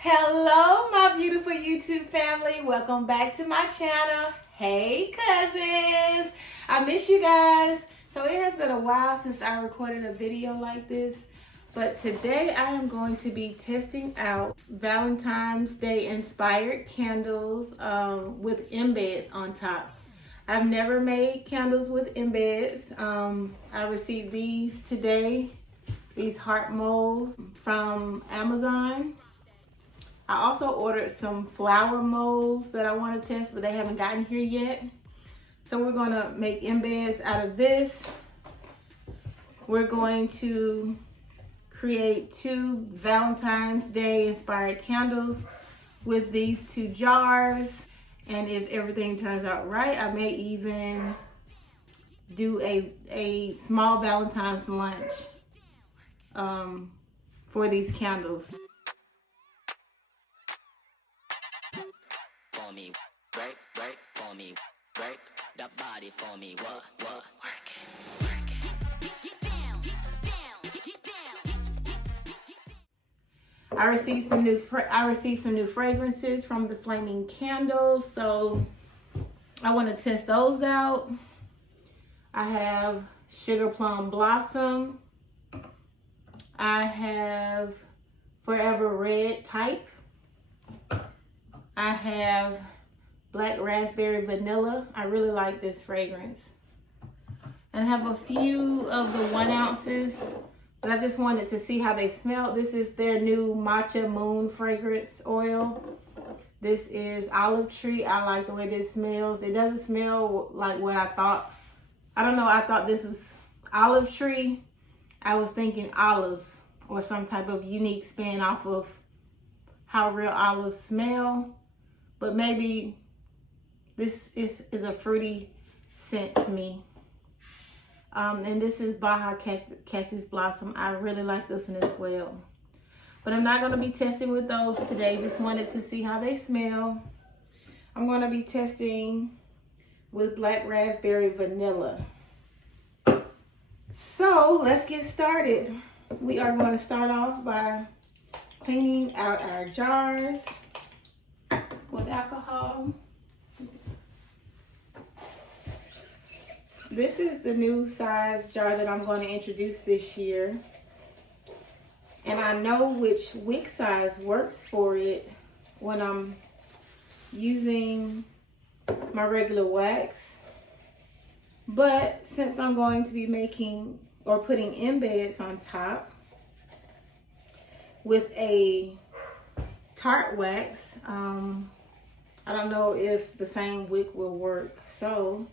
Hello, my beautiful YouTube family. Welcome back to my channel. Hey, cousins. I miss you guys. So it has been a while since I recorded a video like this. But today I am going to be testing out Valentine's Day inspired candles with embeds on top. I've never made candles with embeds. I received these today, these heart molds from Amazon. I also ordered some flower molds that I want to test, but they haven't gotten here yet. So we're going to make embeds out of this. We're going to create 2 Valentine's Day inspired candles with these 2 jars. And if everything turns out right, I may even do a small Valentine's lunch for these candles. For me, work for me, work the body for me, what, work it, get down, get down. I received some new fragrances from the Flaming Candles, so I want to test those out. I have Sugar Plum Blossom. I have Forever Red Type. I have Black Raspberry Vanilla. I really like this fragrance. And I have a few of the 1 ounces, but I just wanted to see how they smell. This is their new Matcha Moon fragrance oil. This is olive tree. I like the way this smells. It doesn't smell like what I thought. I don't know, I thought this was olive tree. I was thinking olives or some type of unique spin off of how real olives smell. But maybe this is a fruity scent to me. And this is Baja Cactus Blossom. I really like this one as well. But I'm not going to be testing with those today. Just wanted to see how they smell. I'm going to be testing with Black Raspberry Vanilla. So let's get started. We are going to start off by cleaning out our jars with alcohol. This is the new size jar that I'm going to introduce this year. And I know which wick size works for it when I'm using my regular wax. But since I'm going to be making or putting embeds on top with a tart wax, I don't know if the same wick will work. So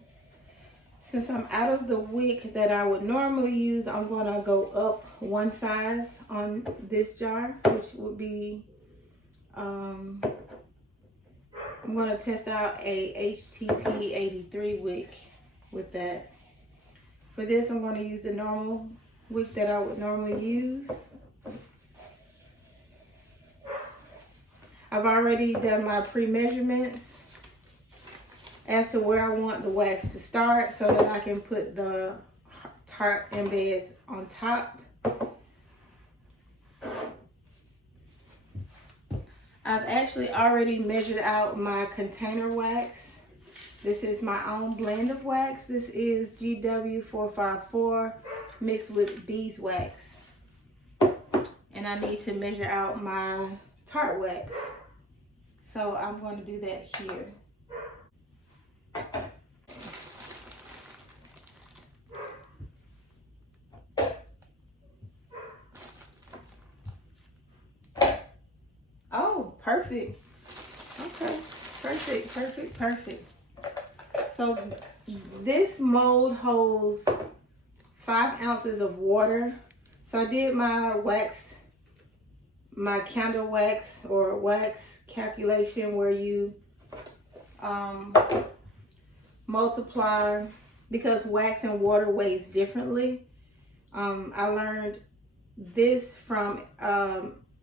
since I'm out of the wick that I would normally use, I'm going to go up 1 size on this jar, which would be, I'm going to test out a HTP 83 wick with that. For this, I'm going to use the normal wick that I would normally use. I've already done my pre-measurements as to where I want the wax to start so that I can put the tart embeds on top. I've actually already measured out my container wax. This is my own blend of wax. This is GW454 mixed with beeswax. And I need to measure out my tart wax. So I'm going to do that here. Oh, perfect. Okay, perfect. So this mold holds 5 ounces of water. So I did my wax, my candle wax or wax calculation where you multiply, because wax and water weighs differently. I learned this from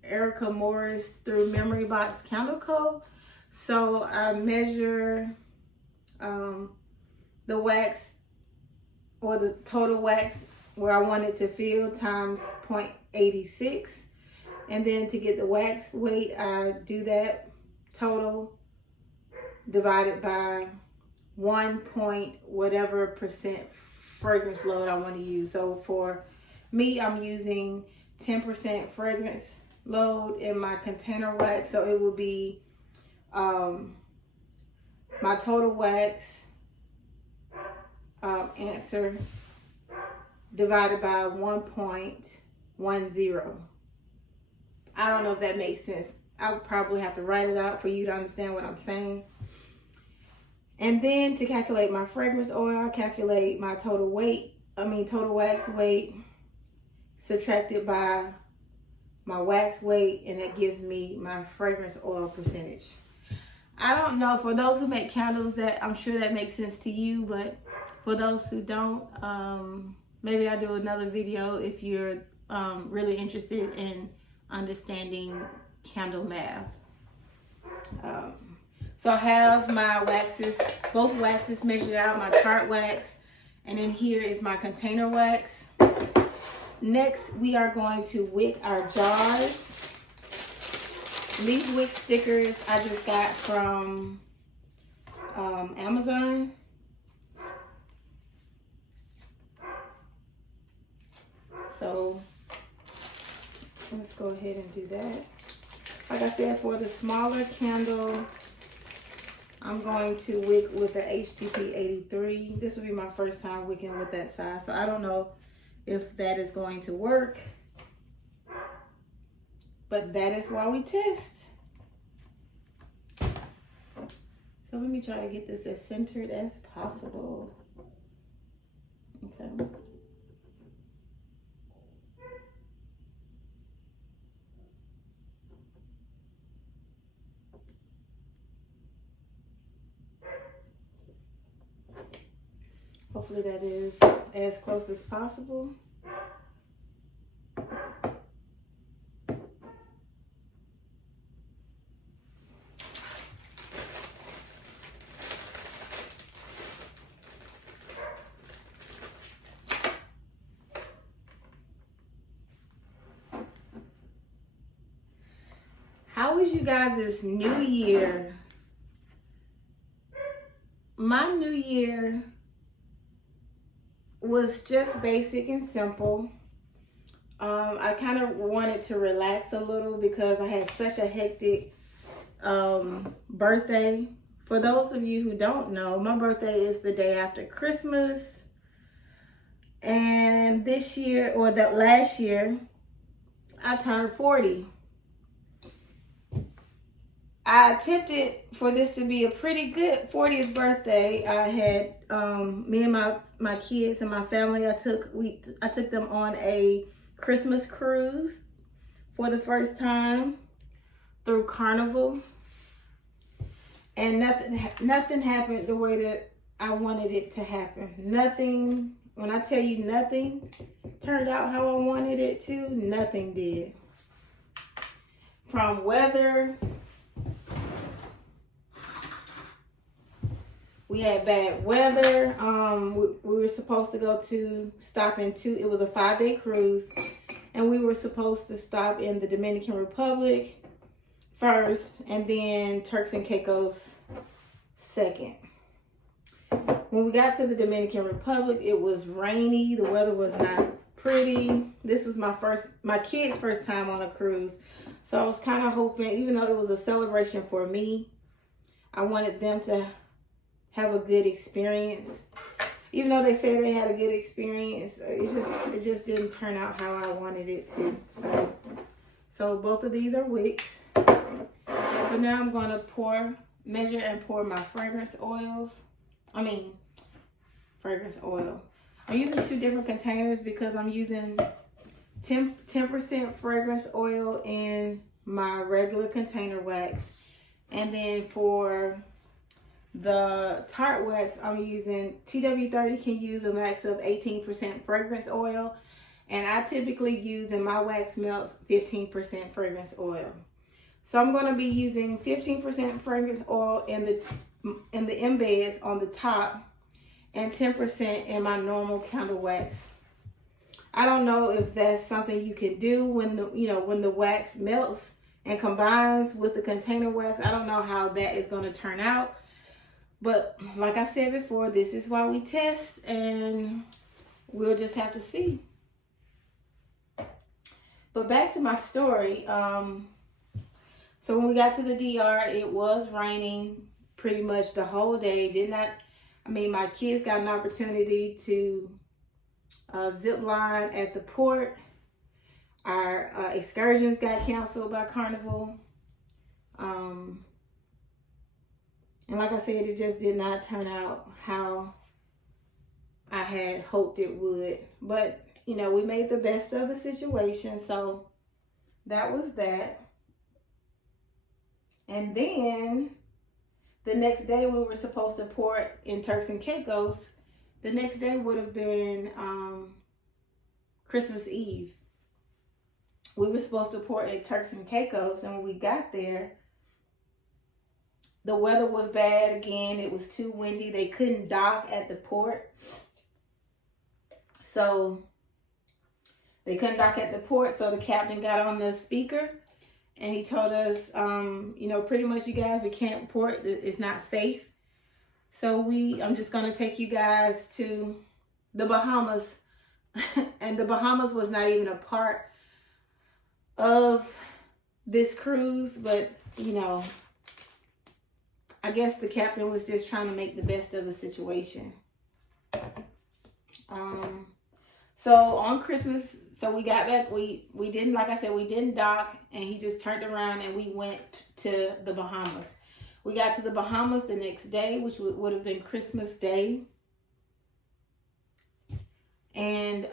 Erica Morris through Memory Box Candle Co. So I measure the wax or the total wax where I want it to fill times 0.86. And then to get the wax weight, I do that total divided by 1 point whatever percent fragrance load I want to use. So for me, I'm using 10% fragrance load in my container wax. So it will be my total wax answer divided by 1.10. I don't know if that makes sense. I would probably have to write it out for you to understand what I'm saying. And then to calculate my fragrance oil, I calculate my total wax weight subtracted by my wax weight, and that gives me my fragrance oil percentage. I don't know, for those who make candles, that I'm sure that makes sense to you, but for those who don't, maybe I'll do another video if you're really interested in understanding candle math. So I have my waxes, both waxes measured out, my tart wax, and then here is my container wax. Next, we are going to wick our jars. These wick stickers I just got from Amazon. So let's go ahead and do that. Like I said, for the smaller candle, I'm going to wick with the HTP 83. This will be my first time wicking with that size, so I don't know if that is going to work, but that is why we test. So let me try to get this as centered as possible. Okay. Hopefully that is as close as possible. How was you guys' new year? My new year was just basic and simple. I kind of wanted to relax a little because I had such a hectic birthday. For those of you who don't know, my birthday is the day after Christmas. And this year, or that last year, I turned 40. I attempted for this to be a pretty good 40th birthday. I had me and my kids and my family, I took them on a Christmas cruise for the first time through Carnival, and nothing happened the way that I wanted it to happen. Nothing, when I tell you nothing turned out how I wanted it to, nothing did. From weather, we had bad weather. We were supposed to go to it was a 5-day cruise, and we were supposed to stop in the Dominican Republic first, and then Turks and Caicos second. When we got to the Dominican Republic, it was rainy. The weather was not pretty. This was my kids' first time on a cruise. So I was kind of hoping, even though it was a celebration for me, I wanted them to have a good experience. Even though they said they had a good experience, it just didn't turn out how I wanted it to. So both of these are wicked. So now I'm going to measure and pour my fragrance oil. I'm using 2 different containers because I'm using 10% fragrance oil in my regular container wax. And then for the tart wax, I'm using TW30 can use a max of 18% fragrance oil, and I typically use in my wax melts 15% fragrance oil. So I'm going to be using 15% fragrance oil in the embeds on the top, and 10% in my normal candle wax. I don't know if that's something you can do when when the wax melts and combines with the container wax. I don't know how that is going to turn out. But like I said before, this is why we test, and we'll just have to see. But back to my story. So when we got to the DR, it was raining pretty much the whole day. My kids got an opportunity to zip line at the port. Our excursions got canceled by Carnival. And like I said, it just did not turn out how I had hoped it would. But, we made the best of the situation. So that was that. And then the next day we were supposed to port in Turks and Caicos. The next day would have been Christmas Eve. We were supposed to port at Turks and Caicos, and when we got there, the weather was bad again. It was too windy. They couldn't dock at the port. So they couldn't dock at the port, so the captain got on the speaker and he told us, pretty much, you guys, we can't port. It's not safe. So I'm just going to take you guys to the Bahamas. And the Bahamas was not even a part of this cruise, but, I guess the captain was just trying to make the best of the situation. So on Christmas, we got back, we didn't, like I said, we didn't dock, and he just turned around and we went to the Bahamas. We got to the Bahamas the next day, which would have been Christmas Day. And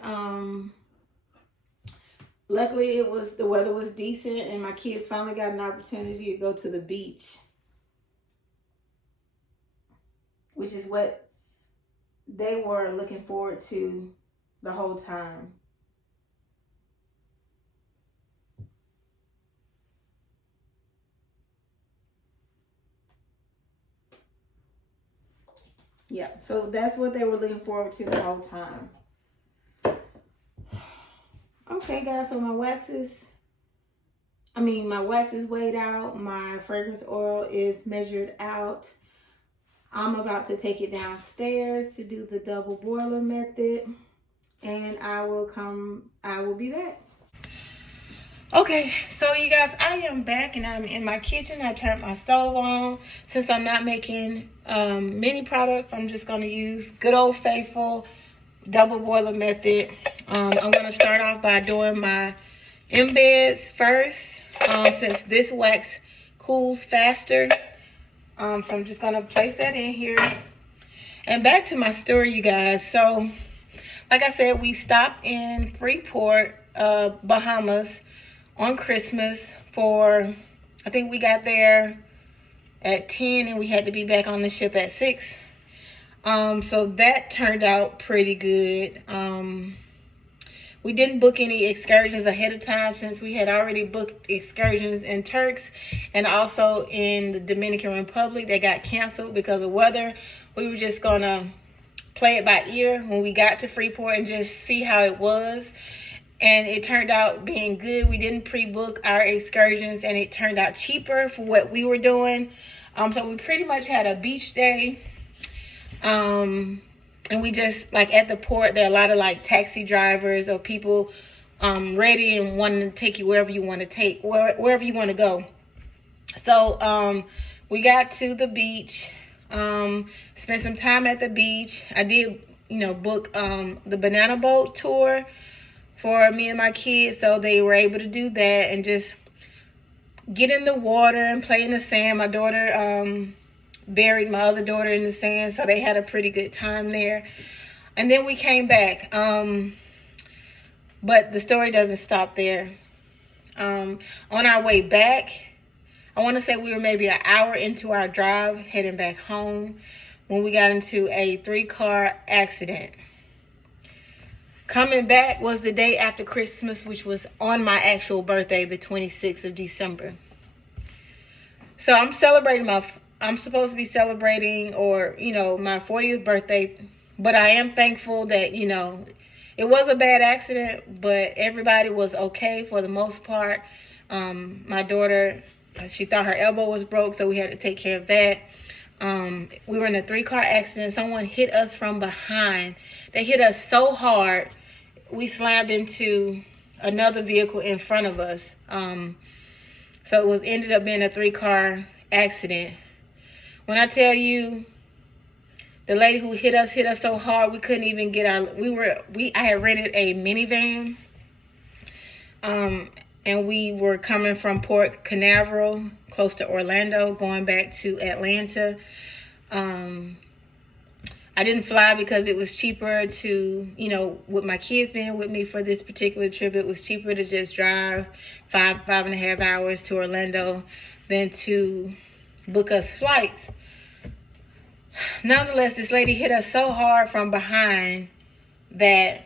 luckily the weather was decent, and my kids finally got an opportunity to go to the beach, which is what they were looking forward to the whole time. Yeah, so that's what they were looking forward to the whole time. Okay, guys, so my wax is weighed out. My fragrance oil is measured out. I'm about to take it downstairs to do the double boiler method, and I will be back. Okay, so you guys, I am back and I'm in my kitchen. I turned my stove on. Since I'm not making mini products, I'm just going to use good old faithful double boiler method. I'm going to start off by doing my embeds first, since this wax cools faster. So I'm just going to place that in here. And back to my story, you guys. So, like I said, we stopped in Freeport, Bahamas on Christmas for, I think we got there at 10 and we had to be back on the ship at 6. So that turned out pretty good. We didn't book any excursions ahead of time, since we had already booked excursions in Turks and also in the Dominican Republic. They got canceled because of weather. We were just going to play it by ear when we got to Freeport and just see how it was. And it turned out being good. We didn't pre-book our excursions, and it turned out cheaper for what we were doing. So we pretty much had a beach day. And we just, like, at the port, there are a lot of like taxi drivers or people ready and wanting to take you wherever you want to go. So we got to the beach, spent some time at the beach. I did, book the banana boat tour for me and my kids, so they were able to do that and just get in the water and play in the sand. My daughter buried my other daughter in the sand, so they had a pretty good time there. And then we came back, but the story doesn't stop there. On our way back, I want to say we were maybe an hour into our drive heading back home when we got into a 3-car accident. Coming back was the day after Christmas, which was on my actual birthday, the 26th of December. So I'm supposed to be celebrating, or, my 40th birthday, but I am thankful that, it it was a bad accident, but everybody was okay for the most part. My daughter, she thought her elbow was broke, so we had to take care of that. We were in a 3-car accident. Someone hit us from behind. They hit us so hard, we slammed into another vehicle in front of us. So it ended up being a 3-car accident. When I tell you, the lady who hit us so hard we couldn't even get our. I had rented a minivan, and we were coming from Port Canaveral, close to Orlando, going back to Atlanta. I didn't fly because it was cheaper to, with my kids being with me for this particular trip, it was cheaper to just drive 5.5 hours to Orlando than to book us flights. Nonetheless, this lady hit us so hard from behind that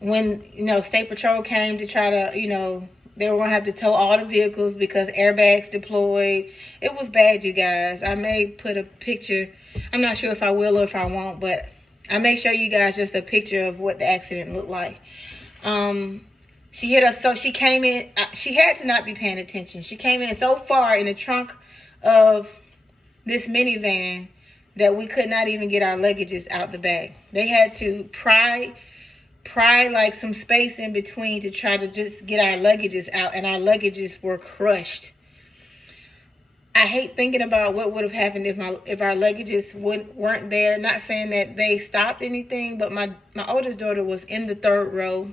when, State Patrol came to try to, they were going to have to tow all the vehicles because airbags deployed. It was bad, you guys. I may put a picture. I'm not sure if I will or if I won't, but I may show you guys just a picture of what the accident looked like. She hit us, so she came in. She had to not be paying attention. She came in so far in the trunk of this minivan that we could not even get our luggages out the back. They had to pry like some space in between to try to just get our luggages out, and our luggages were crushed. I hate thinking about what would have happened if our luggages weren't there. Not saying that they stopped anything, but my oldest daughter was in the 3rd row.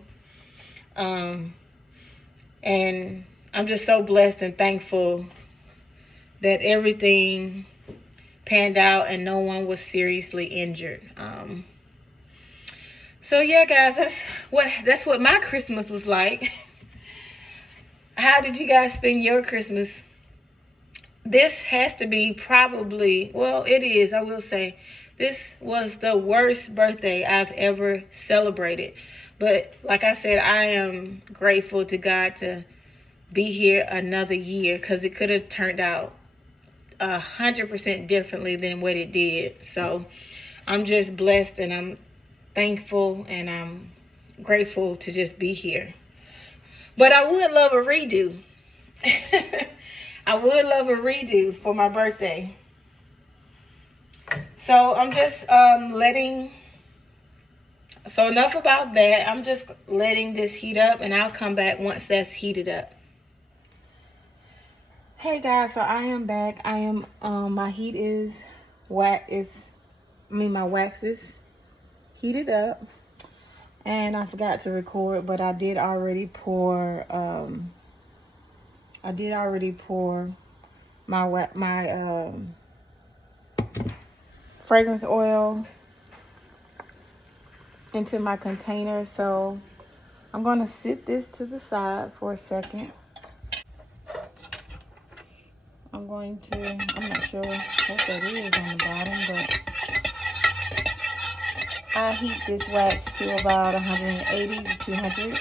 And I'm just so blessed and thankful that everything panned out and no one was seriously injured. So yeah, guys, that's what my Christmas was like. How did you guys spend your Christmas? This has to be probably, well, it is, I will say, this was the worst birthday I've ever celebrated. But like I said, I am grateful to God to be here another year, because it could have turned out 100% differently than what it did. So I'm just blessed, and I'm thankful, and I'm grateful to just be here. But I would love a redo. I would love a redo for my birthday. So I'm just so enough about that. I'm just letting this heat up, and I'll come back once that's heated up. Hey guys, so I am back. I am my heat is my wax is heated up, and I forgot to record, but I did already pour my fragrance oil into my container. So I'm going to sit this to the side for a second. I'm not sure what that is on the bottom, but I heat this wax to about 180 to 200.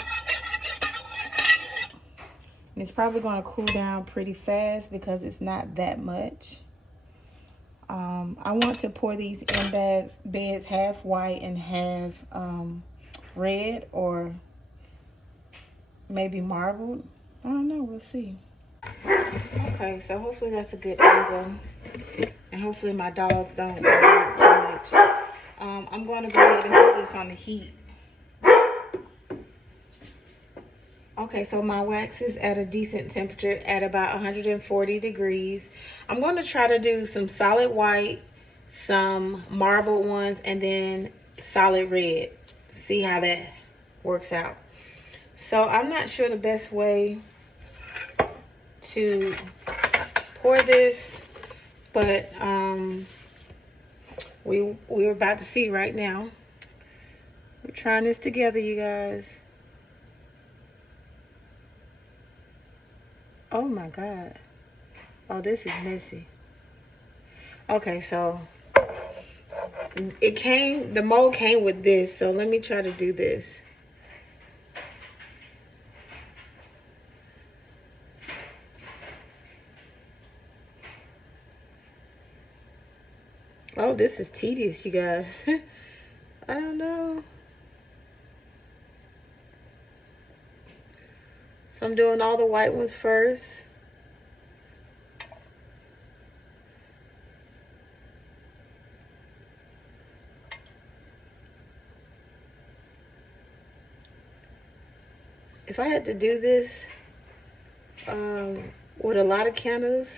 And it's probably going to cool down pretty fast because it's not that much. I want to pour these Embeds half white and half red, or maybe marbled. I don't know. We'll see. Okay, so hopefully that's a good angle, and hopefully my dogs don't bark too much. I'm going to go ahead and put this on the heat. Okay, so my wax is at a decent temperature at about 140 degrees. I'm going to try to do some solid white, some marbled ones, and then solid red. See how that works out. So I'm not sure the best way to pour this, but we're about to see right now. We're trying this together, you guys. Oh my God. Oh, this is messy. Okay, so the mold came with this, so let me try to do this. Oh, this is tedious, you guys. I don't know. So I'm doing all the white ones first. If I had to do this with a lot of candles,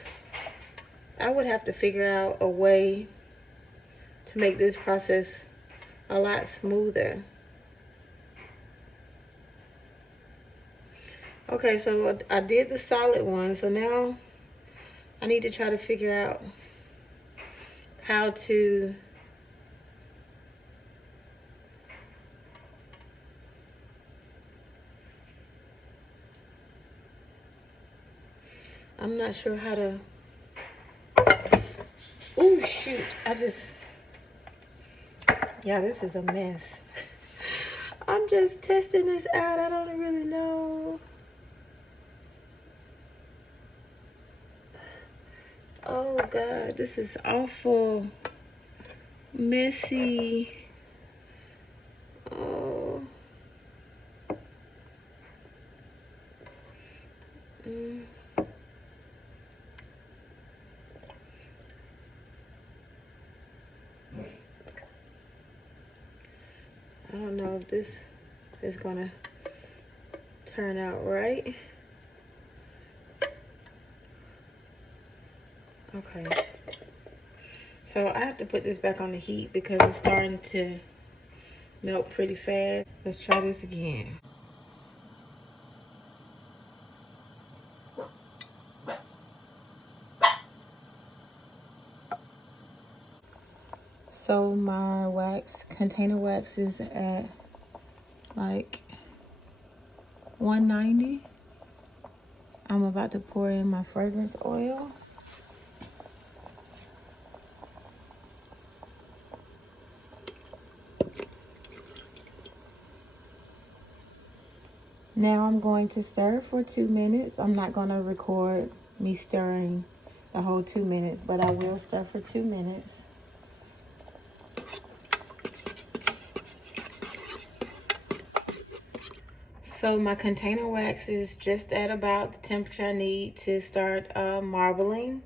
I would have to figure out a way to make this process a lot smoother. Okay, so I did the solid one, so now I need to try to figure out how to I'm not sure how to. Oh shoot, yeah, this is a mess. I'm just testing this out. I don't really know. Oh God, this is awful messy. Oh. I don't know if this is gonna turn out right. Okay. So I have to put this back on the heat because it's starting to melt pretty fast. Let's try this again. So my container wax is at like 190. I'm about to pour in my fragrance oil. Now I'm going to stir for 2 minutes. I'm not going to record me stirring the whole 2 minutes, but I will stir for 2 minutes. So my container wax is just at about the temperature I need to start marbling.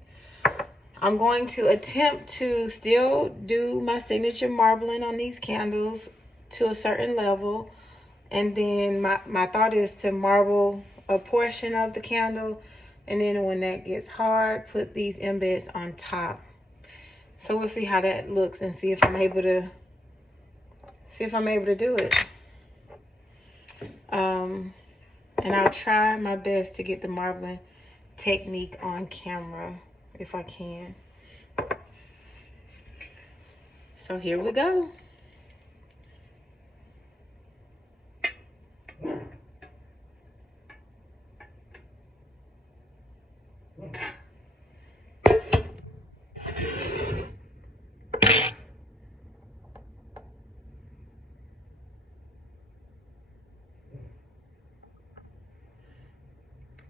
I'm going to attempt to still do my signature marbling on these candles to a certain level. And then my thought is to marble a portion of the candle. And then when that gets hard, put these embeds on top. So we'll see how that looks and see if I'm able to do it. And I'll try my best to get the marbling technique on camera if I can. So here we go.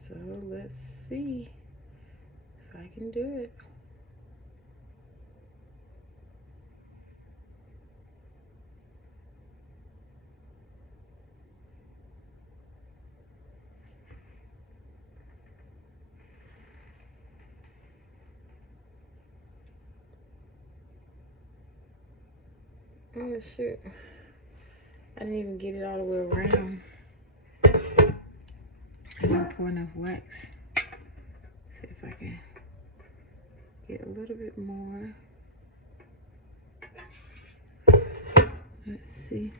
So let's see if I can do it. Oh shoot, I didn't even get it all the way around. I didn't pour enough wax. See if I can get a little bit more. Let's see.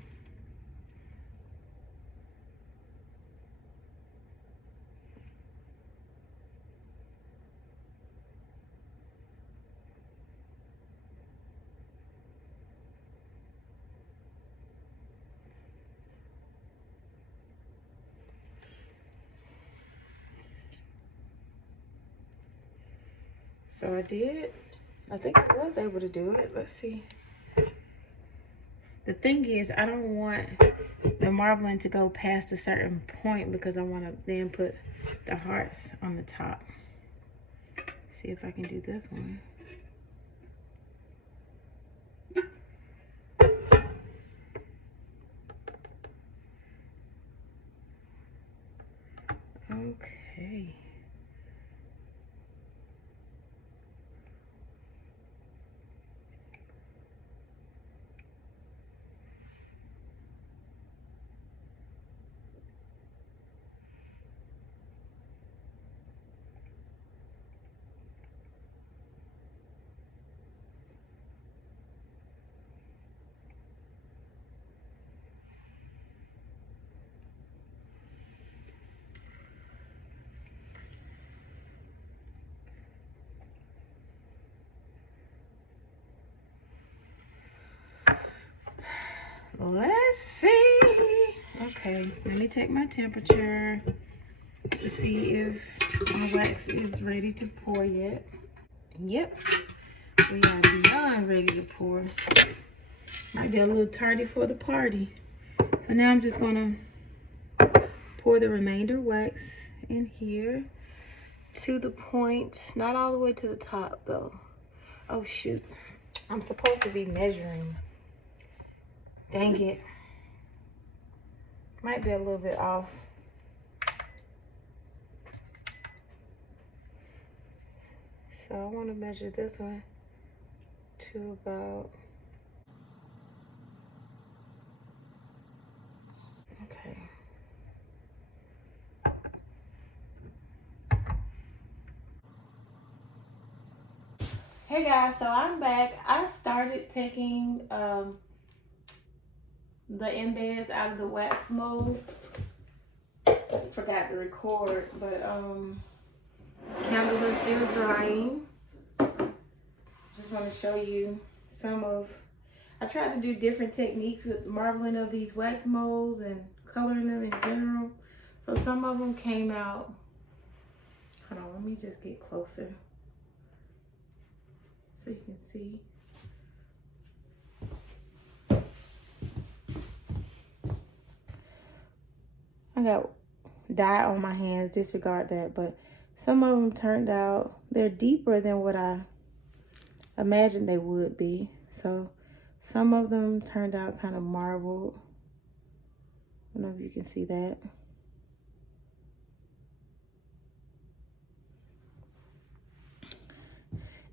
So I did. I think I was able to do it. Let's see. The thing is, I don't want the marbling to go past a certain point because I want to then put the hearts on the top. See if I can do this one. Okay. Let's see. Okay, let me check my temperature to see if my wax is ready to pour yet. Yep, we are beyond ready to pour. Might be a little tardy for the party. So now I'm just gonna pour the remainder wax in here to the point, not all the way to the top though. Oh shoot, I'm supposed to be measuring. Dang it. Might be a little bit off. So I want to measure this one to about, okay. Hey guys, so I'm back. I started taking the embeds out of the wax molds. Forgot to record, but candles are still drying. Just want to show you some of, I tried to do different techniques with marbling of these wax molds and coloring them in general. So some of them came out, hold on, let me just get closer so you can see. I got dye on my hands, disregard that, but some of them turned out, they're deeper than what I imagined they would be. So some of them turned out kind of marbled. I don't know if you can see that.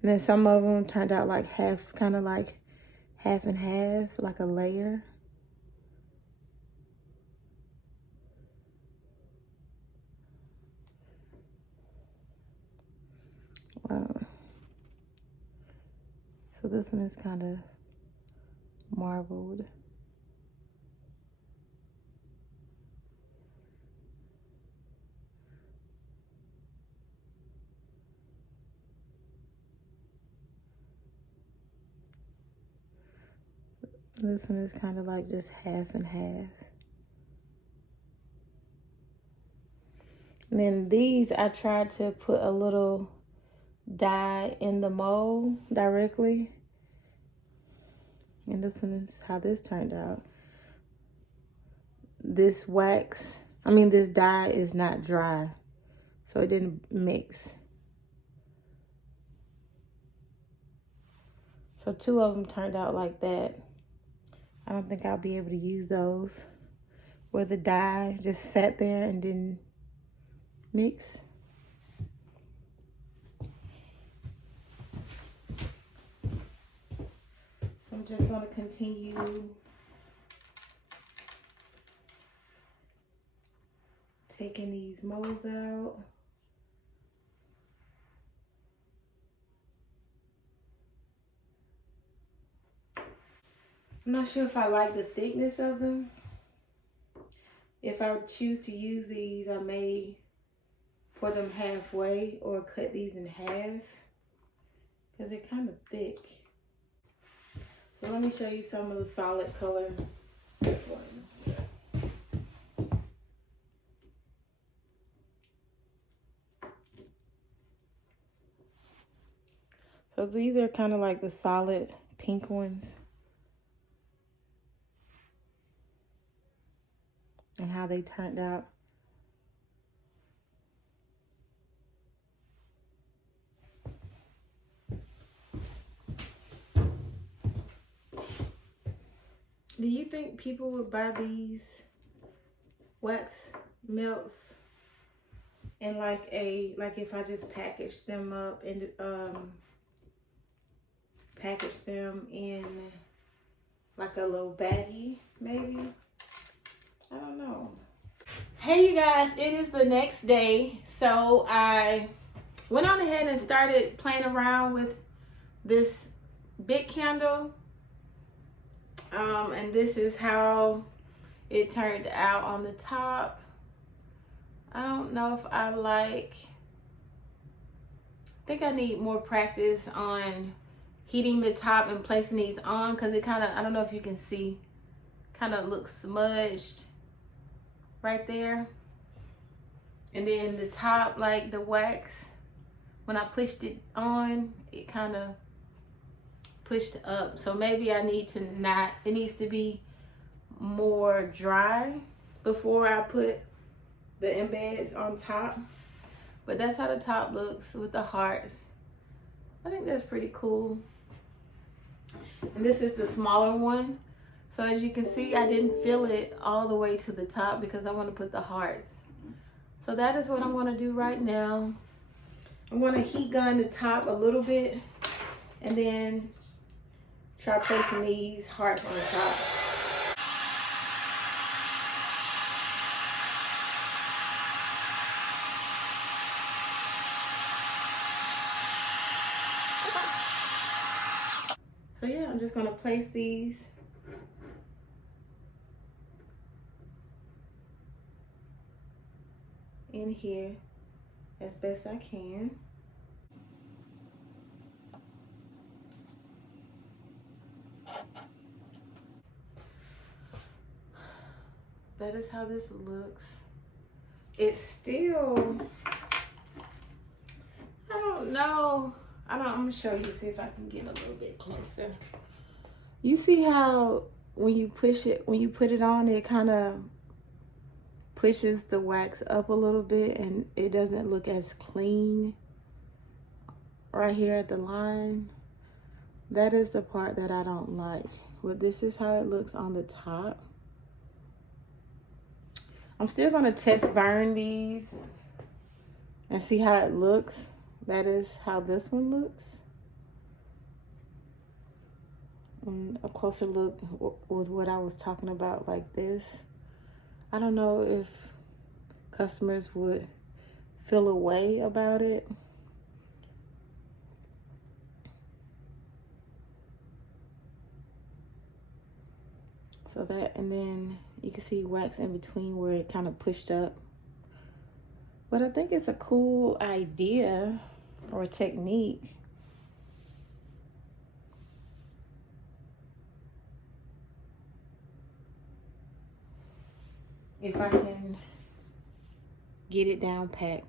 And then some of them turned out like half, kind of like half and half, like a layer. Wow. So this one is kind of marbled. This one is kind of like just half and half. And then these, I tried to put a little dye in the mold directly. And this one is how this turned out. This wax, this dye is not dry, so it didn't mix. So two of them turned out like that. I don't think I'll be able to use those where the dye just sat there and didn't mix. So I'm just going to continue taking these molds out. I'm not sure if I like the thickness of them. If I choose to use these, I may pour them halfway or cut these in half because they're kind of thick. So let me show you some of the solid color ones. So these are kind of like the solid pink ones. And how they turned out. Do you think people would buy these wax melts in like if I just package them up and package them in like a little baggie, maybe. I don't know. Hey you guys, it is the next day. So I went on ahead and started playing around with this big candle. And this is how it turned out on the top. I don't know if I think I need more practice on heating the top and placing these on, because it kind of, I don't know if you can see, kind of looks smudged right there. And then the top, like the wax, when I pushed it on, it kind of pushed up. So maybe I need to it needs to be more dry before I put the embeds on top. But that's how the top looks with the hearts. I think that's pretty cool. And this is the smaller one. So as you can see, I didn't fill it all the way to the top because I want to put the hearts. So that is what I'm going to do right now. I'm going to heat gun the top a little bit and then try placing these hearts on top. So yeah, I'm just going to place these in here as best I can. That is how this looks. It's still, I don't know. I'm gonna show you, see if I can get a little bit closer. You see how when you push it, when you put it on, it kind of pushes the wax up a little bit and it doesn't look as clean right here at the line. That is the part that I don't like. But this is how it looks on the top. I'm still gonna test burn these and see how it looks. That is how this one looks. And a closer look with what I was talking about, like this. I don't know if customers would feel a way about it. So that, and then you can see wax in between where it kind of pushed up. But I think it's a cool idea or technique. If I can get it down pat.